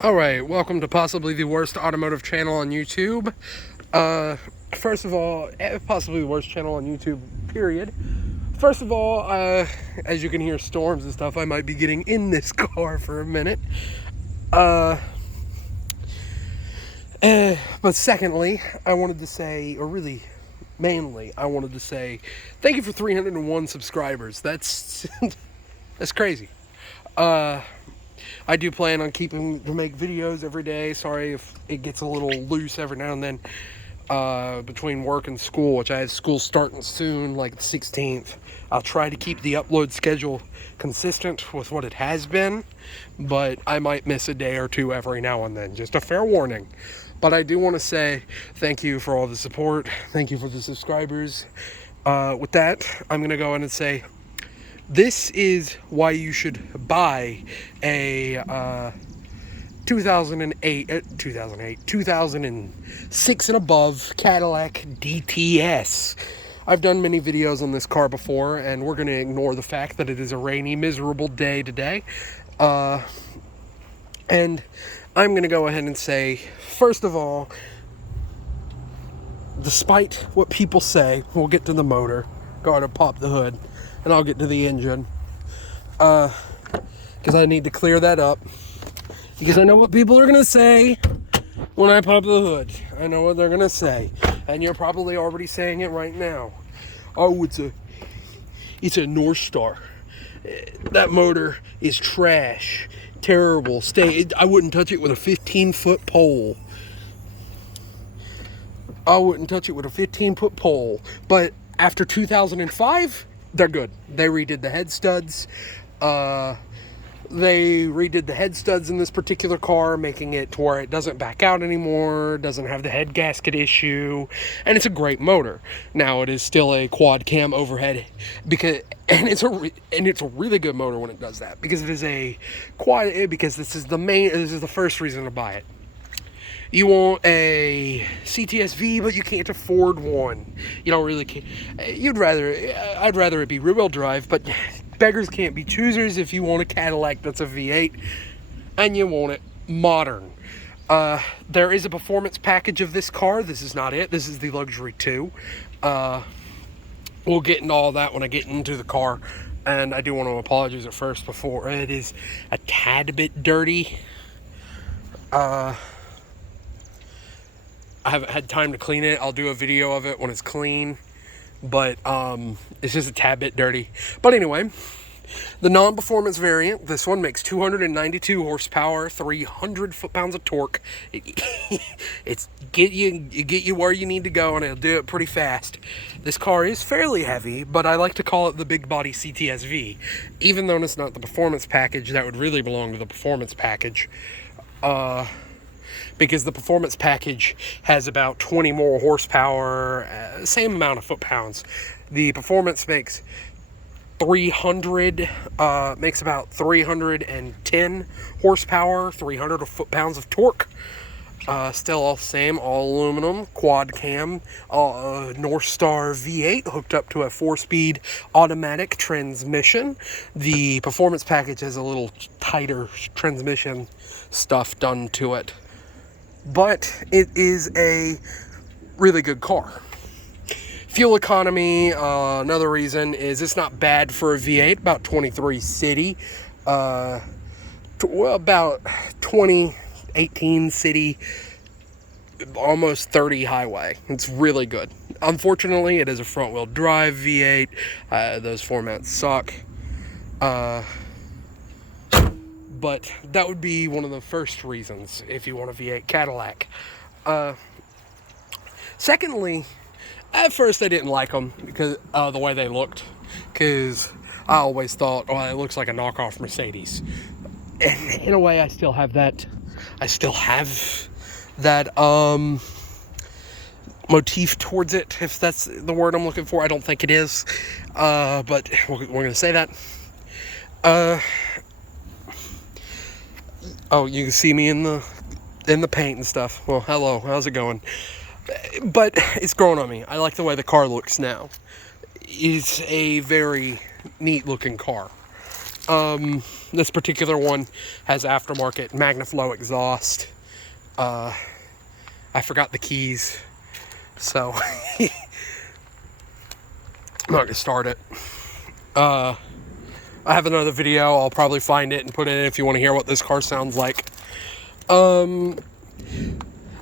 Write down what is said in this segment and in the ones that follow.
Alright, welcome to possibly the worst automotive channel on YouTube. First of all, possibly the worst channel on YouTube, period. First of all, as you can hear storms and stuff, I might be getting in this car for a minute. But secondly, I wanted to say, or really, mainly, I wanted to say, thank you for 301 subscribers. That's, that's crazy. I do plan on keeping to make videos every day. Sorry if it gets a little loose every now and then between work and school, which I have school starting soon, like the 16th. I'll try to keep the upload schedule consistent with what it has been, but I might miss a day or two every now and then. Just a fair warning. But I do want to say thank you for all the support. Thank you for the subscribers. With that, I'm going to go in and say, this is why you should buy a 2006 and above Cadillac DTS. I've done many videos on this car before, and we're going to ignore the fact that it is a rainy, miserable day today. And I'm going to go ahead and say, first of all, despite what people say, we'll get to the motor. Go ahead and pop the hood. And I'll get to the engine, because I need to clear that up, because I know what people are going to say when I pop the hood. I know what they're going to say, and you're probably already saying it right now. Oh, it's a North Star. That motor is trash, terrible. I wouldn't touch it with a 15-foot pole. I wouldn't touch it with a 15-foot pole, but after 2005... they're good. They redid the head studs. In this particular car, making it to where it doesn't back out anymore, doesn't have the head gasket issue, and it's a great motor. Now it is still a quad cam overhead because it's a really good motor when it does that, because it is a quad, because this is the first reason to buy it. You want a CTSV, but you can't afford one. You don't really care. I'd rather it be rear-wheel drive, but beggars can't be choosers if you want a Cadillac that's a V8 and you want it modern. There is a performance package of this car. This is not it. This is the Luxury 2. We'll get into all that when I get into the car. And I do want to apologize at first before it is a tad bit dirty. I haven't had time to clean it. I'll do a video of it when it's clean, but it's just a tad bit dirty. But anyway, the non-performance variant, this one makes 292 horsepower, 300 foot-pounds of torque. It's get you where you need to go, and it'll do it pretty fast. This car is fairly heavy, but I like to call it the big body CTSV, even though it's not the performance package. That would really belong to the performance package. Because the performance package has about 20 more horsepower, same amount of foot-pounds. The performance makes about 310 horsepower, 300 foot-pounds of torque. Still all the same, all aluminum, quad cam, North Star V8 hooked up to a 4-speed automatic transmission. The performance package has a little tighter transmission stuff done to it. But it is a really good car. Fuel economy, another reason is it's not bad for a V8, about 23 city, about 20, 18 city, almost 30 highway. It's really good. Unfortunately, it is a front-wheel drive V8. Those formats suck. But that would be one of the first reasons if you want a V8 Cadillac. Secondly, at first I didn't like them because the way they looked, because I always thought, oh, it looks like a knockoff Mercedes. And in a way, I still have that. Motif towards it, if that's the word I'm looking for. I don't think it is, but we're going to say that. Oh, you can see me in the paint and stuff. Well, hello, how's it going? But it's growing on me. I like the way the car looks now. It's a very neat looking car. This particular one has aftermarket MagnaFlow exhaust. I forgot the keys, so I'm not gonna start it. I have another video. I'll probably find it and put it in if you want to hear what this car sounds like. And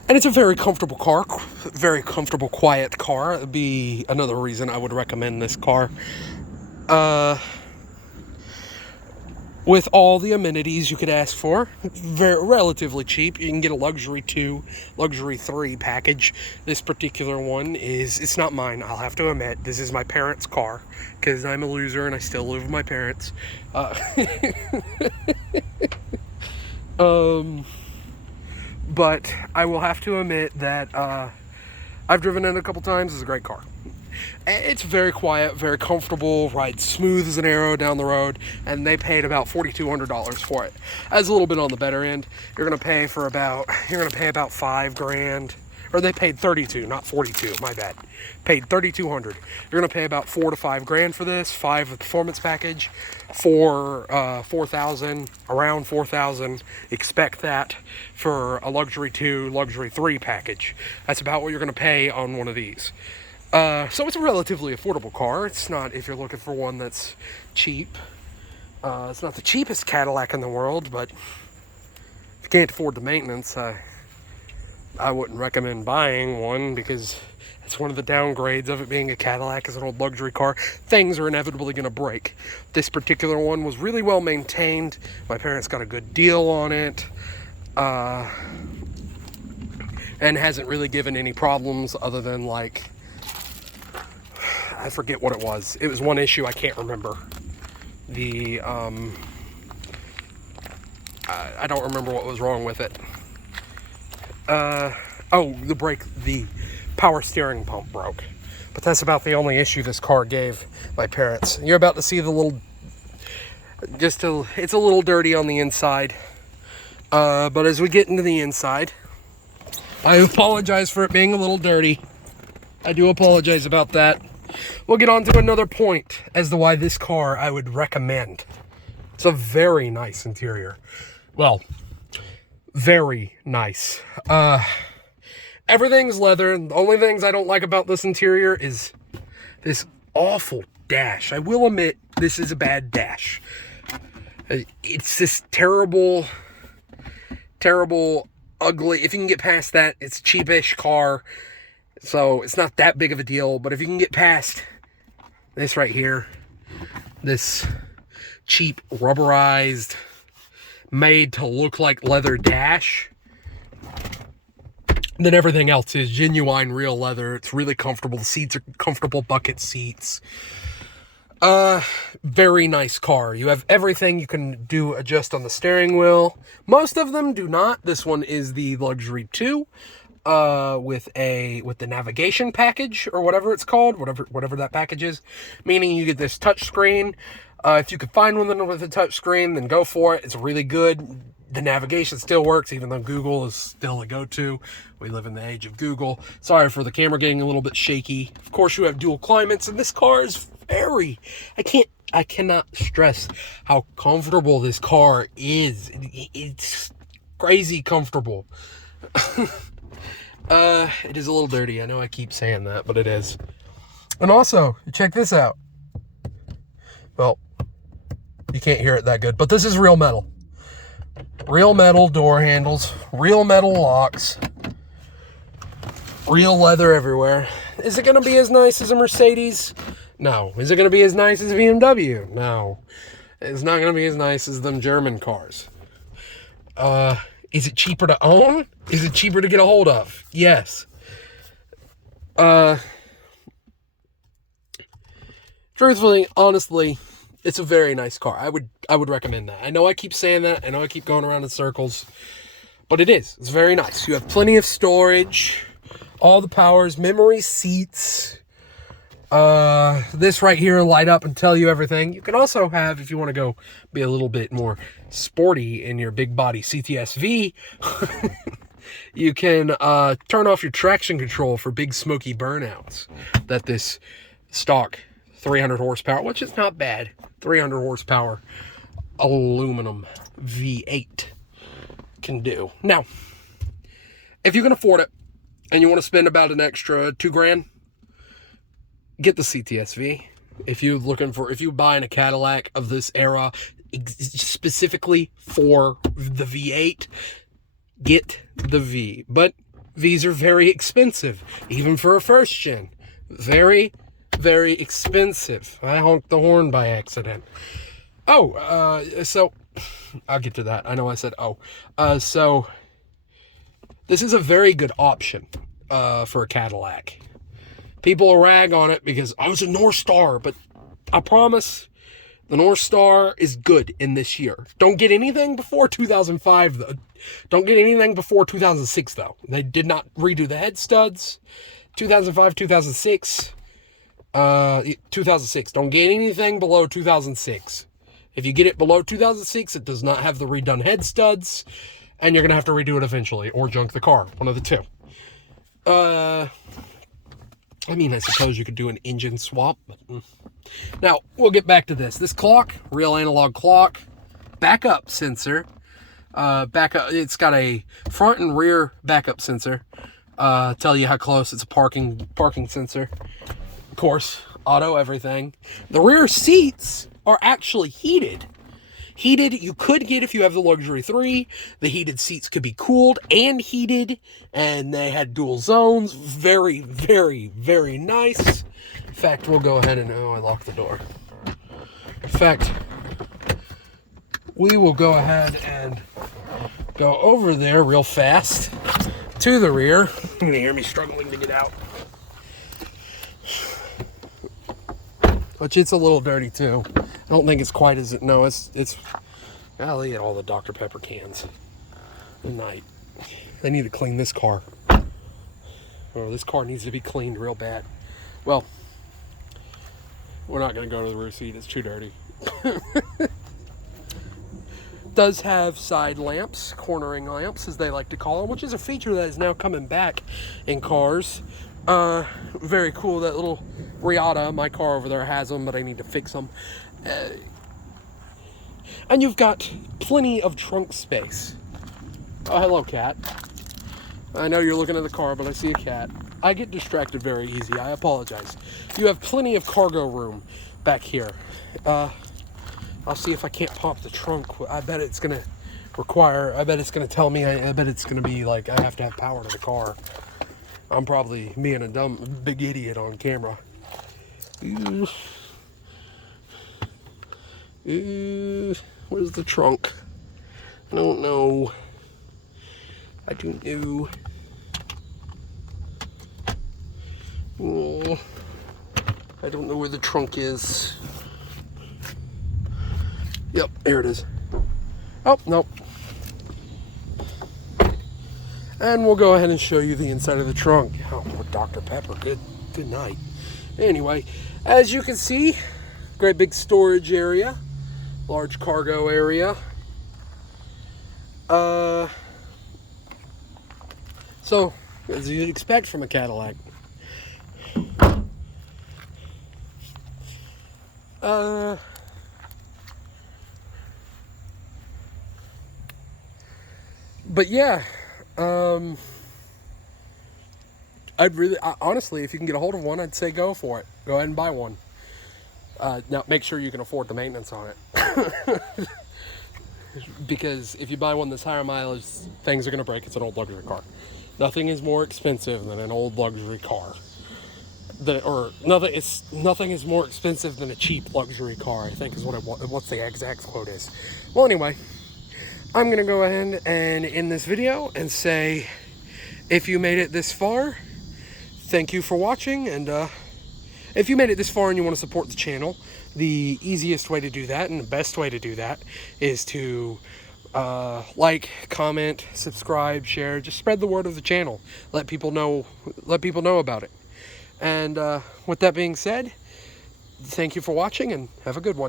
it's a very comfortable car, very comfortable, quiet car. It'd be another reason I would recommend this car. With all the amenities you could ask for, relatively cheap. You can get a Luxury 2, Luxury 3 package. This particular one it's not mine, I'll have to admit. This is my parents' car, because I'm a loser and I still live with my parents. But I will have to admit that I've driven it a couple times. It's a great car. It's very quiet, very comfortable, rides smooth as an arrow down the road, and they paid about $4,200 for it. That's a little bit on the better end. You're gonna pay about $5,000, or they paid 32, not 42. My bad. Paid 3,200. You're gonna pay about $4,000 to $5,000 for this. 5 with performance package, for 4,000, around 4,000. Expect that for a Luxury 2, Luxury 3 package. That's about what you're gonna pay on one of these. So it's a relatively affordable car. It's not, if you're looking for one that's cheap. It's not the cheapest Cadillac in the world, but if you can't afford the maintenance, I wouldn't recommend buying one, because it's one of the downgrades of it being a Cadillac as an old luxury car. Things are inevitably going to break. This particular one was really well maintained. My parents got a good deal on it. And hasn't really given any problems other than, like, I forget what it was. It was one issue I can't remember. I don't remember what was wrong with it. The power steering pump broke. But that's about the only issue this car gave my parents. You're about to see the little, it's a little dirty on the inside. But as we get into the inside, I apologize for it being a little dirty. I do apologize about that. We'll get on to another point as to why this car I would recommend. It's a very nice interior. Well, very nice. Everything's leather. The only things I don't like about this interior is this awful dash. I will admit, this is a bad dash. It's this terrible, ugly. If you can get past that, it's a cheapish car. So it's not that big of a deal, but if you can get past this right here, this cheap rubberized, made to look like leather dash, then everything else is genuine real leather. It's really comfortable. The seats are comfortable bucket seats. Very nice car. You have everything you can do, adjust on the steering wheel. Most of them do not. This one is the Luxury 2. With the navigation package, or whatever it's called, whatever that package is, meaning you get this touch screen. If you could find one with a touch screen, then go for it. It's really good. The navigation still works, even though Google is still a go-to. We live in the age of Google. Sorry for the camera getting a little bit shaky. Of course, you have dual climates, and this car is I cannot stress how comfortable this car is. It's crazy comfortable. It is a little dirty. I know I keep saying that, but it is. And also, check this out. Well, you can't hear it that good, but this is real metal. Real metal door handles, real metal locks, real leather everywhere. Is it going to be as nice as a Mercedes? No. Is it going to be as nice as a BMW? No. It's not going to be as nice as them German cars. Is it cheaper to own? Is it cheaper to get a hold of? Yes. Truthfully, honestly, it's a very nice car. I would recommend that. I know I keep saying that. I know I keep going around in circles. But it is. It's very nice. You have plenty of storage. All the powers. Memory seats. This right here light up and tell you everything. You can also have, if you want to go be a little bit more sporty in your big body CTS-V, you can turn off your traction control for big smoky burnouts that this stock 300 horsepower, which is not bad, 300 horsepower aluminum V8 can do. Now, if you can afford it and you want to spend about an extra $2,000, get the CTS-V. If you're buying a Cadillac of this era specifically for the V8, get the V. But Vs are very expensive, even for a first gen. Very, very expensive. I honked the horn by accident. So I'll get to that. I know I said so this is a very good option for a Cadillac. People rag on it because I was a North Star, but I promise the North Star is good in this year. Don't get anything before 2005, though. Don't get anything before 2006, though. They did not redo the head studs. 2005, 2006. 2006. Don't get anything below 2006. If you get it below 2006, it does not have the redone head studs, and you're going to have to redo it eventually, or junk the car. One of the two. I mean, I suppose you could do an engine swap. But, Now, we'll get back to this. This clock, real analog clock, backup sensor. It's got a front and rear backup sensor. Tell you how close. It's a parking sensor. Of course, auto everything. The rear seats are actually heated. You could get, if you have the Luxury 3, the heated seats could be cooled and heated, and they had dual zones. Very, very, very nice. In fact, we'll go ahead and, I locked the door. In fact, we will go ahead and go over there real fast to the rear. You're going to hear me struggling to get out. Which it's a little dirty too. I don't think it's quite as, no, it's, golly, at all the Dr. Pepper cans at night. They need to clean this car. Oh, this car needs to be cleaned real bad. Well, we're not going to go to the rear seat. It's too dirty. Does have side lamps, cornering lamps, as they like to call them, which is a feature that is now coming back in cars. Very cool. That little Riata, my car over there, has them, but I need to fix them. And you've got plenty of trunk space. Oh, hello, cat. I know you're looking at the car, but I see a cat. I get distracted very easy. I apologize. You have plenty of cargo room back here. I'll see if I can't pop the trunk. I bet it's going to tell me, I bet it's going to be like I have to have power to the car. I'm probably being a dumb, big idiot on camera. Where's the trunk? I don't know. I do know. Oh, I don't know where the trunk is. Yep, there it is. Oh, nope. And we'll go ahead and show you the inside of the trunk. Oh, Dr. Pepper, good night. Anyway, as you can see, great big storage area, large cargo area. So, as you'd expect from a Cadillac. But yeah, honestly, if you can get a hold of one, I'd say go for it. Go ahead and buy one. Now, make sure you can afford the maintenance on it. Because if you buy one that's higher mileage, things are going to break. It's an old luxury car. Nothing is more expensive than an old luxury car. Nothing is more expensive than a cheap luxury car, I think is what's the exact quote is. Well, anyway, I'm going to go ahead and end this video and say, if you made it this far, thank you for watching. And if you made it this far and you want to support the channel, the easiest way to do that and the best way to do that is to like, comment, subscribe, share. Just spread the word of the channel. Let people know about it. And with that being said, thank you for watching and have a good one.